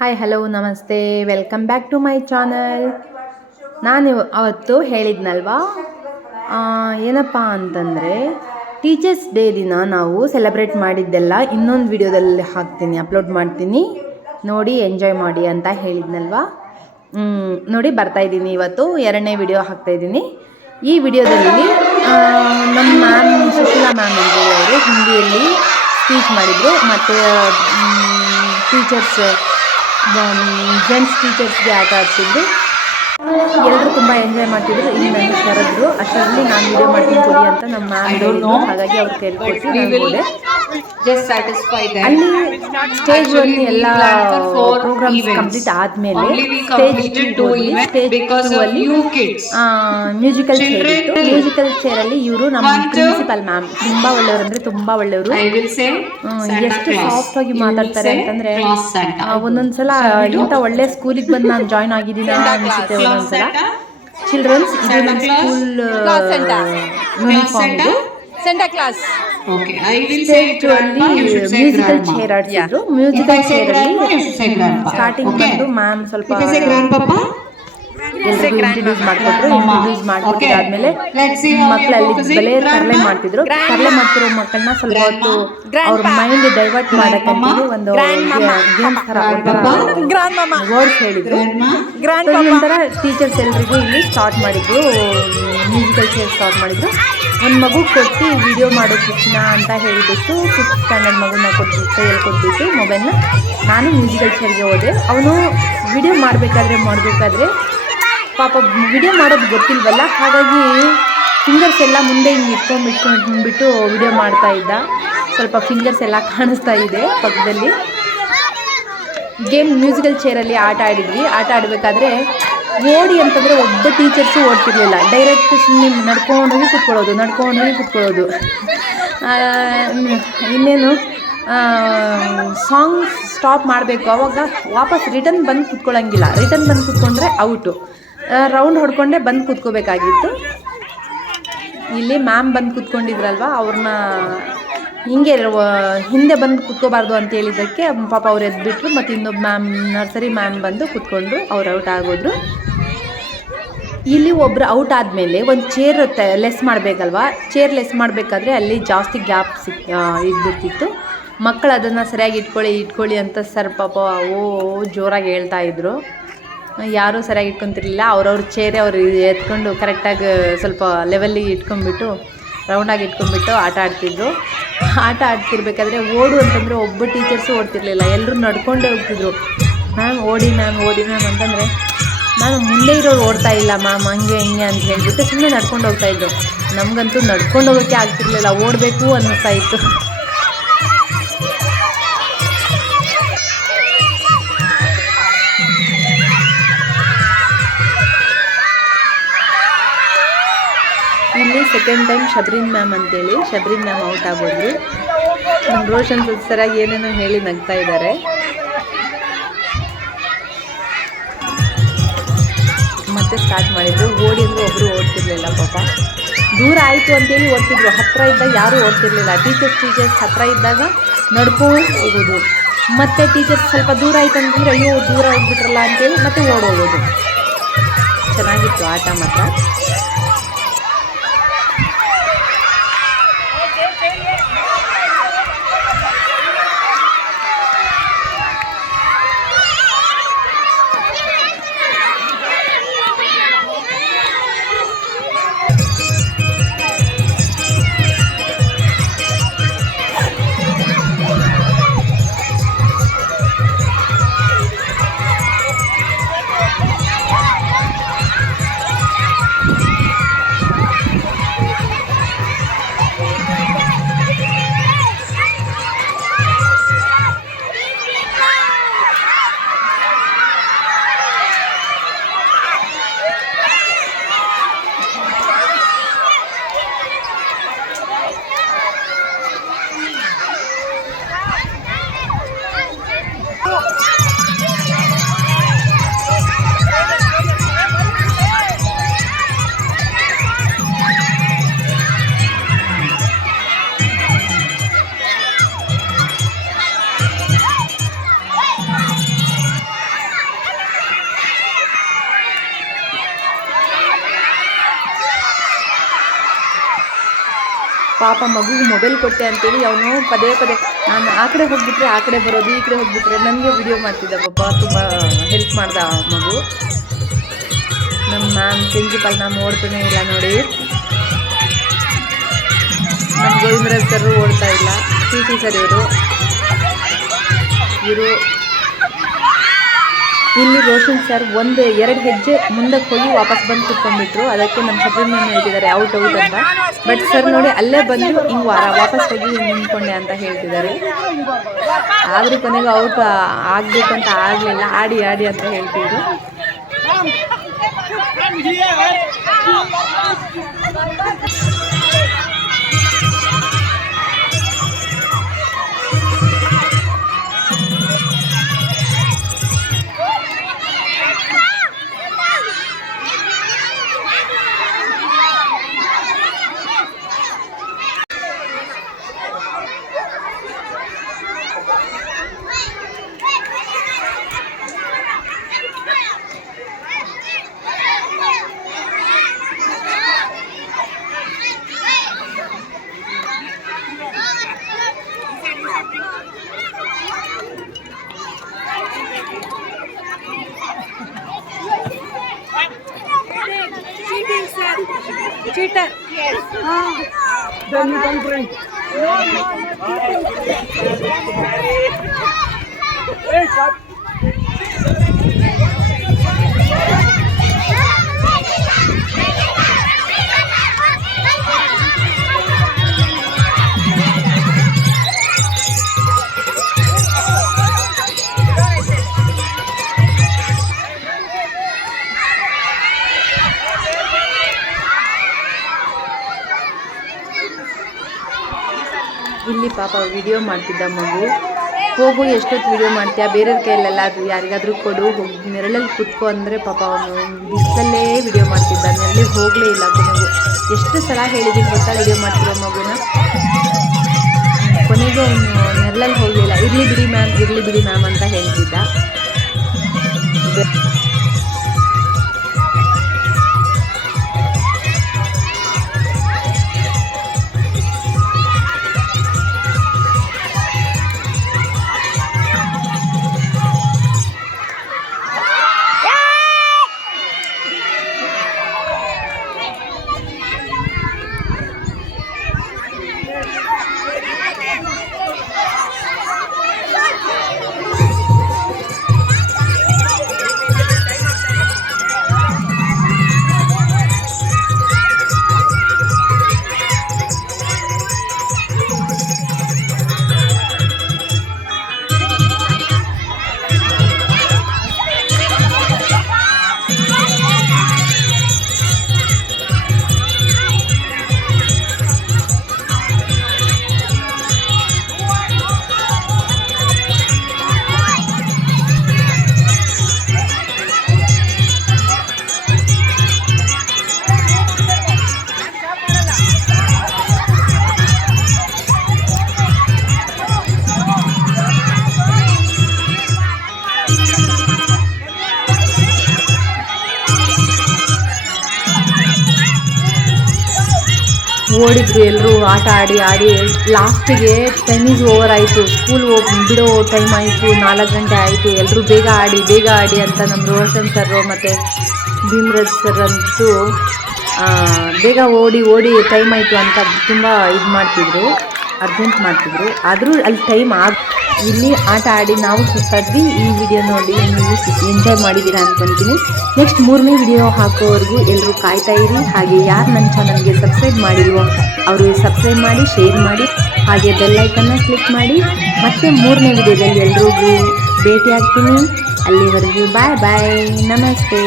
Hi hello ನಮಸ್ತೆ welcome back to my channel. ನಾನು ಅವತ್ತು ಹೇಳಿದ್ನಲ್ವಾ, ಏನಪ್ಪ ಅಂತಂದರೆ ಟೀಚರ್ಸ್ ಡೇ ದಿನ ನಾವು ಸೆಲೆಬ್ರೇಟ್ ಮಾಡಿದ್ದೆಲ್ಲ ಇನ್ನೊಂದು ವಿಡಿಯೋದಲ್ಲಿ ಹಾಕ್ತೀನಿ, ಅಪ್ಲೋಡ್ ಮಾಡ್ತೀನಿ, ನೋಡಿ ಎಂಜಾಯ್ ಮಾಡಿ ಅಂತ ಹೇಳಿದ್ನಲ್ವಾ. ನೋಡಿ ಬರ್ತಾಯಿದ್ದೀನಿ, ಇವತ್ತು 2ನೇ ವಿಡಿಯೋ ಹಾಕ್ತಾಯಿದ್ದೀನಿ. ಈ ವಿಡಿಯೋದಲ್ಲಿ ನಮ್ಮ ಮ್ಯಾಮ್ ಸುಶೀಲಾ ಮ್ಯಾಮ್ ಅಂತೇಳಿ ಅವರು ಹಿಂದಿಯಲ್ಲಿ ಸ್ಪೀಚ್ ಮಾಡಿದರು. ಮತ್ತು ಟೀಚರ್ಸ್ ಜೆಂಟ್ಸ್ ಟೀಚರ್ಸ್ಗೆ ಆಟ ಆಡ್ತಿದ್ರು. ಎಲ್ಲರೂ ತುಂಬ ಎಂಜಾಯ್ ಮಾಡ್ತಿದ್ರು. ಇಲ್ಲಿ ನನಗೆ ಕರೆದ್ರು, ಅಷ್ಟರಲ್ಲಿ ನಾನು ವಿಡಿಯೋ ಮಾಡ್ತೀನಿ ಕೊಡಿ ಅಂತ ನಮ್ಮ ಮ್ಯಾಮ್ ಹೇಳಿದ್ರು. ಹಾಗಾಗಿ ಅವ್ರು ಕೇಳ್ಕೊಟ್ಟು ಅಲ್ಲಿ ಸ್ಟೇಜ್ 1 ಎಲ್ಲ ಪ್ರೋಗ್ರಾಮ್ಸ್ ಕಂಪ್ಲೀಟ್ ಆದಮೇಲೆ ಸ್ಟೇಜ್ 2 ಅಲ್ಲಿ ಮ್ಯೂಸಿಕಲ್ ಚೇರ್ ಇತ್ತು. ಮ್ಯೂಸಿಕಲ್ ಚೇರಲ್ಲಿ ಇವರು ನಮ್ಮ ಪ್ರಿನ್ಸಿಪಲ್ ಮ್ಯಾಮ್ ತುಂಬ ಒಳ್ಳೆಯವರು, ಅಂದರೆ ತುಂಬ ಒಳ್ಳೆಯವರು. ಎಷ್ಟು ಸಾಫ್ಟ್ ಆಗಿ ಮಾತಾಡ್ತಾರೆ ಅಂತಂದರೆ ಒಂದೊಂದ್ಸಲ ಇಂಥ ಒಳ್ಳೆ ಸ್ಕೂಲಿಗೆ ಬಂದು ನಾನು ಜಾಯ್ನ್ ಆಗಿದ್ದೀನಿ ಅನಿಸುತ್ತೆ. ಒಂದೊಂದ್ಸಲ ಚಿಲ್ಡ್ರನ್ಸ್ ಇದು ನಮ್ಮ ಸ್ಕೂಲ್ ಯೂನಿಫಾರ್ಮ್ ಇದು. ಸ್ಟೇಜ್ ಅಲ್ಲಿ ಮ್ಯೂಸಿಕಲ್ ಚೇರ್ ಆಡ್ಸಿದ್ರು. ಮ್ಯೂಸಿಕಲ್ ಚೇರ್ ಅಲ್ಲಿ ಸ್ಟಾರ್ಟಿಂಗ್ ಬಂದು ಮ್ಯಾಮ್ ಸ್ವಲ್ಪ ಎಲ್ರಿಗೂ ಇಂಟ್ರೊಡ್ಯೂಸ್ ಮಾಡಿಕೊಟ್ರು. ಇಂಟ್ರೊಡ್ಯೂಸ್ ಮಾಡಿಕೊಟ್ಟಾದ್ಮೇಲೆ ಮಕ್ಕಳಲ್ಲಿ ಬಲೆ ತರಲೆ ಮಾಡ್ತಿದ್ರು. ತರಲೆ ಮಾಡ್ತಿರೋ ಮಕ್ಕಳನ್ನ ಸ್ವಲ್ಪ ಹೊತ್ತು ಅವ್ರ ಮೈಂಡ್ ಡೈವರ್ಟ್ ಮಾಡಕ್ಕಂತೇಳಿ ಒಂದು ಗೇಮ್ಸ್ ಥರ ವರ್ಡ್ಸ್ ಹೇಳಿದ್ರು. ನಂತರ ಟೀಚರ್ಸ್ ಎಲ್ರಿಗೂ ಇಲ್ಲಿ ಸ್ಟಾರ್ಟ್ ಮಾಡಿದ್ರು, ಮ್ಯೂಸಿಕಲ್ ಚೇರ್ ಸ್ಟಾರ್ಟ್ ಮಾಡಿದ್ರು. ಒಂದು ಮಗು ಕೊಟ್ಟು ವಿಡಿಯೋ ಮಾಡೋದು ಶಿಕ್ಷಣ ಅಂತ ಹೇಳಿಬಿಟ್ಟು 5th ಸ್ಟ್ಯಾಂಡರ್ಡ್ ಮಗುನ ಕೈಯಲ್ಲಿ ಕೊಟ್ಬಿಟ್ಟು ಮೊಬೈಲ್ನ ನಾನು ಮ್ಯೂಸಿಕಲ್ ಚೇರ್ಗೆ ಹೋದೆ. ಅವನು ವಿಡಿಯೋ ಮಾಡಬೇಕಾದ್ರೆ ಪಾಪ ವಿಡಿಯೋ ಮಾಡೋದು ಗೊತ್ತಿಲ್ವಲ್ಲ, ಹಾಗಾಗಿ ಫಿಂಗರ್ಸ್ ಎಲ್ಲ ಮುಂದೆ ಹಿಂಗೆ ಇಟ್ಕೊಂಡ್ಬಿಟ್ಟು ವಿಡಿಯೋ ಮಾಡ್ತಾ ಇದ್ದ. ಸ್ವಲ್ಪ ಫಿಂಗರ್ಸ್ ಎಲ್ಲ ಕಾಣಿಸ್ತಾ ಇದೆ ಪಕ್ಕದಲ್ಲಿ. ಗೇಮ್ ಮ್ಯೂಸಿಕಲ್ ಚೇರಲ್ಲಿ ಆಟ ಆಡಿದ್ವಿ. ಆಟ ಆಡಬೇಕಾದ್ರೆ ಓಡಿ ಅಂತಂದರೆ ಒಬ್ಬ ಟೀಚರ್ಸು ಓಡ್ತಿರ್ಲಿಲ್ಲ. ಡೈರೆಕ್ಟ್ ಸುಮ್ಮನೆ ನಡ್ಕೊಂಡು ಹೋಗಿ ಕೂತ್ಕೊಳ್ಳೋದು. ಇನ್ನೇನು ಸಾಂಗ್ ಸ್ಟಾಪ್ ಮಾಡಬೇಕು, ಆವಾಗ ವಾಪಸ್ ರಿಟರ್ನ್ ಬಂದು ಕೂತ್ಕೊಳ್ಳೋಂಗಿಲ್ಲ. ರಿಟರ್ನ್ ಬಂದು ಕೂತ್ಕೊಂಡ್ರೆ ಔಟು. ರೌಂಡ್ ಹೊಡ್ಕೊಂಡೆ ಬಂದು ಕೂತ್ಕೋಬೇಕಾಗಿತ್ತು. ಇಲ್ಲಿ ಮ್ಯಾಮ್ ಬಂದು ಕೂತ್ಕೊಂಡಿದ್ರಲ್ವ, ಅವ್ರನ್ನ ಹಿಂಗೆ ಹಿಂದೆ ಬಂದು ಕೂತ್ಕೋಬಾರ್ದು ಅಂತ ಹೇಳಿದ್ದಕ್ಕೆ ಪಾಪ ಅವ್ರು ಎದ್ಬಿಟ್ರು. ಮತ್ತು ಇನ್ನೊಬ್ಬ ಮ್ಯಾಮ್, ನರ್ಸರಿ ಮ್ಯಾಮ್ ಬಂದು ಕೂತ್ಕೊಂಡ್ರು. ಅವ್ರು ಔಟ್ ಆಗೋದ್ರು. ಇಲ್ಲಿ ಒಬ್ಬರು ಔಟ್ ಆದಮೇಲೆ ಒಂದು ಚೇರ್ ಲೆಸ್ ಮಾಡಬೇಕಲ್ವ. ಚೇರ್ ಲೆಸ್ ಮಾಡಬೇಕಾದ್ರೆ ಅಲ್ಲಿ ಜಾಸ್ತಿ ಗ್ಯಾಪ್ ಇದ್ಬಿಡ್ತಿತ್ತು. ಮಕ್ಕಳು ಅದನ್ನು ಸರಿಯಾಗಿ ಇಟ್ಕೊಳ್ಳಿ ಅಂತ ಸರ್ ಪಾಪ ಜೋರಾಗಿ ಹೇಳ್ತಾ ಇದ್ರು. ಯಾರೂ ಸರಿಯಾಗಿ ಇಟ್ಕೊತಿರ್ಲಿಲ್ಲ. ಅವ್ರವ್ರ ಚೇರೆ ಅವ್ರು ಎತ್ಕೊಂಡು ಕರೆಕ್ಟಾಗಿ ಸ್ವಲ್ಪ ಲೆವೆಲ್ಲಿಗೆ ಇಟ್ಕೊಂಡ್ಬಿಟ್ಟು ರೌಂಡಾಗಿ ಇಟ್ಕೊಂಡ್ಬಿಟ್ಟು ಆಟ ಆಡ್ತಿದ್ರು. ಆಟ ಆಡ್ತಿರ್ಬೇಕಾದ್ರೆ ಓಡು ಅಂತಂದರೆ ಒಬ್ಬ ಟೀಚರ್ಸು ಓಡ್ತಿರ್ಲಿಲ್ಲ, ಎಲ್ಲರೂ ನಡ್ಕೊಂಡೇ ಹೋಗ್ತಿದ್ರು. ಮ್ಯಾಮ್ ಓಡಿ ಮ್ಯಾಮ್ ಅಂತಂದರೆ ನಾನು ಮುಂದೆ ಇರೋರು ಓಡ್ತಾ ಇಲ್ಲ ಮ್ಯಾಮ್, ಹಂಗೆ ಅಂತ ಹೇಳ್ಬಿಟ್ಟು ಸುಮ್ಮನೆ ನಡ್ಕೊಂಡು ಹೋಗ್ತಾಯಿದ್ರು. ನಮಗಂತೂ ನಡ್ಕೊಂಡು ಹೋಗೋಕ್ಕೆ ಆಗ್ತಿರ್ಲಿಲ್ಲ, ಓಡಬೇಕು ಅನ್ನಿಸ್ತಾ ಇತ್ತು. ಇಲ್ಲಿ ಸೆಕೆಂಡ್ ಟೈಮ್ ಶಬ್ರೀನ್ ಮ್ಯಾಮ್ ಅಂತೇಳಿ ಶಬ್ರೀನ್ ಮ್ಯಾಮ್ ಔಟ್ ಆಗೋದ್ರು. ನಮ್ಮ ರೋಷನ್ ಸರಿಯಾಗಿ ಏನೇನೋ ಹೇಳಿ ನಗ್ತಾ ಇದ್ದಾರೆ. ಮತ್ತೆ ಸ್ಟಾರ್ಟ್ ಮಾಡಿದ್ರು. ಓಡಿ ಅಂದರೆ ಒಬ್ಬರು ಓಡ್ತಿರ್ಲಿಲ್ಲ ಪಾಪ. ದೂರ ಆಯಿತು ಅಂತೇಳಿ ಓಡ್ತಿದ್ರು, ಹತ್ತಿರ ಇದ್ದಾಗ ಯಾರೂ ಓಡ್ತಿರ್ಲಿಲ್ಲ. ಟೀಚರ್ಸ್ ಹತ್ತಿರ ಇದ್ದಾಗ ನಡ್ಕೊಂಡು ಹೋಗೋದು. ಮತ್ತು ಟೀಚರ್ಸ್ ಸ್ವಲ್ಪ ದೂರ ಆಯಿತು ಅಂತಂದರೆ ಅಯ್ಯೋ ದೂರ ಹೋಗ್ಬಿಟ್ರಲ್ಲ ಅಂತೇಳಿ ಮತ್ತೆ ಓಡೋಗೋದು. ಚೆನ್ನಾಗಿತ್ತು ಆಟ ಮಾತ್ರ. ಪಾಪ ಮಗುಗೆ ಮೊಬೈಲ್ ಕೊಟ್ಟೆ ಅಂತೇಳಿ ಅವನು ಪದೇ ಪದೇ ನಾನು ಆ ಕಡೆ ಹೋಗ್ಬಿಟ್ರೆ ಆ ಕಡೆ ಬರೋದು, ಈ ಕಡೆ ಹೋಗ್ಬಿಟ್ರೆ ನನಗೆ ವಿಡಿಯೋ ಮಾಡ್ತಿದ್ದ. ಪಾಪ ತುಂಬ ಹೆಲ್ಪ್ ಮಾಡ್ದ ಆ ಮಗು. ನಮ್ಮ ಮ್ಯಾಮ್ ಪ್ರಿನ್ಸಿಪಲ್ ಮ್ಯಾಮ್ ಓಡ್ತಾನೆ ಇಲ್ಲ ನೋಡಿ. ನಮ್ಮ ಗೋವಿಂದರಾಜ್ ಸರ್ ಓಡ್ತಾ ಇಲ್ಲ, PT ಸರ್ ಇವರು. ಇಲ್ಲಿ ರೋಷನ್ ಸರ್ 1-2 ಹೆಜ್ಜೆ ಮುಂದಕ್ಕೆ ಹೋಗಿ ವಾಪಸ್ ಬಂದು ಕುತ್ಕೊಂಡ್ಬಿಟ್ರು. ಅದಕ್ಕೆ ನಮ್ಮ ಸಬ್ಜೆಕ್ಟ್ ಮ್ಯಾಮ್ ಹೇಳ್ತಿದ್ದಾರೆ ಔಟ್ ಅಂತ. ಬಟ್ ಸರ್ ನೋಡಿ ಅಲ್ಲೇ ಬಂದು ಹಿಂಗೆ ವಾಪಸ್ ಹೋಗಿ ನಿಂತ್ಕೊಂಡೆ ಅಂತ ಹೇಳ್ತಿದ್ದಾರೆ. ಆದರೂ ಕೊನೆಗೆ ಔಟ್ ಆಗಬೇಕು ಅಂತ ಆಗಲಿಲ್ಲ, ಆಡಿ ಅಂತ ಹೇಳ್ತಿದ್ರು. Cheater. Yes. Then you don't drink. Hey, cut. ಇಲ್ಲಿ ಪಾಪ ವಿಡಿಯೋ ಮಾಡ್ತಿದ್ದ ಮಗು. ಹೋಗು ಎಷ್ಟೊತ್ತು ವಿಡಿಯೋ ಮಾಡ್ತೀಯಾ, ಬೇರೆಯವ್ರ ಕೈಯಲ್ಲೆಲ್ಲ ಅದು ಯಾರಿಗಾದರೂ ಕೊಡು, ಹೋಗಿ ನೆರಳಲ್ಲಿ ಕುತ್ಕೊ ಅಂದರೆ ಪಾಪ ಅವನು ಬಿಸಿಲಲ್ಲೇ ವಿಡಿಯೋ ಮಾಡ್ತಿದ್ದ. ನೆರಳಿಗೆ ಹೋಗಲೇ ಇಲ್ಲ ಕೊನೆಗೂ. ಎಷ್ಟು ಸಲ ಹೇಳಿದ್ದೀನಿ ಗೊತ್ತಾ ವಿಡಿಯೋ ಮಾಡ್ತಿರೋ ಮಗುನ. ಕೊನೆಗೂ ಅವನು ನೆರಳಲ್ಲಿ ಹೋಗಲಿಲ್ಲ. ಇರಲಿ ಬಿಡಿ ಮ್ಯಾಮ್ ಅಂತ ಹೇಳ್ತಿದ್ದ. ಓಡಿದ್ರು ಎಲ್ಲರೂ ಆಟ ಆಡಿ ಲಾಸ್ಟಿಗೆ ಟೈಮ್ ಈಸ್ ಓವರ್ ಆಯಿತು. ಸ್ಕೂಲ್ ಬಿಡೋ ಟೈಮ್ ಆಯಿತು, 4 ಗಂಟೆ ಆಯಿತು. ಎಲ್ಲರೂ ಬೇಗ ಆಡಿ ಅಂತ ನಮ್ಮ ರೋಷನ್ ಸರ್ ಮತ್ತು ಭೀಮರಾಜ್ ಸರ್ ಅಂತೂ ಬೇಗ ಓಡಿ ಟೈಮ್ ಆಯಿತು ಅಂತ ತುಂಬ ಇದು ಮಾಡ್ತಿದ್ರು, ಅರ್ಜೆಂಟ್ ಮಾಡ್ತಿದ್ರು. ಆದರೂ ಅಲ್ಲಿ ಟೈಮ್ ಇಲ್ಲಿ ಆಟ ಆಡಿ ನಾವು ಸುತ್ತಾದ್ವಿ. ಈ ವಿಡಿಯೋ ನೋಡಿ ನೀವು ಎಂಜಾಯ್ ಮಾಡಿದ್ದೀರಾ ಅಂದ್ಕೊತೀನಿ. ನೆಕ್ಸ್ಟ್ 3ನೇ ವಿಡಿಯೋ ಹಾಕೋವರೆಗೂ ಎಲ್ಲರೂ ಕಾಯ್ತಾ ಇರಿ. ಹಾಗೆ ಯಾರು ನನ್ನ ಚಾನಲ್ಗೆ ಸಬ್ಸ್ಕ್ರೈಬ್ ಮಾಡಿಲ್ವೋ ಅವರು ಸಬ್ಸ್ಕ್ರೈಬ್ ಮಾಡಿ, ಶೇರ್ ಮಾಡಿ, ಹಾಗೆ ಬೆಲ್ಲೈಕನ್ನ ಕ್ಲಿಕ್ ಮಾಡಿ. ಮತ್ತೆ 3ನೇ ವಿಡಿಯೋದಲ್ಲಿ ಎಲ್ರಿಗೂ ಭೇಟಿ ಆಗ್ತೀನಿ. ಅಲ್ಲಿವರೆಗೂ ಬಾಯ್, ನಮಸ್ತೆ.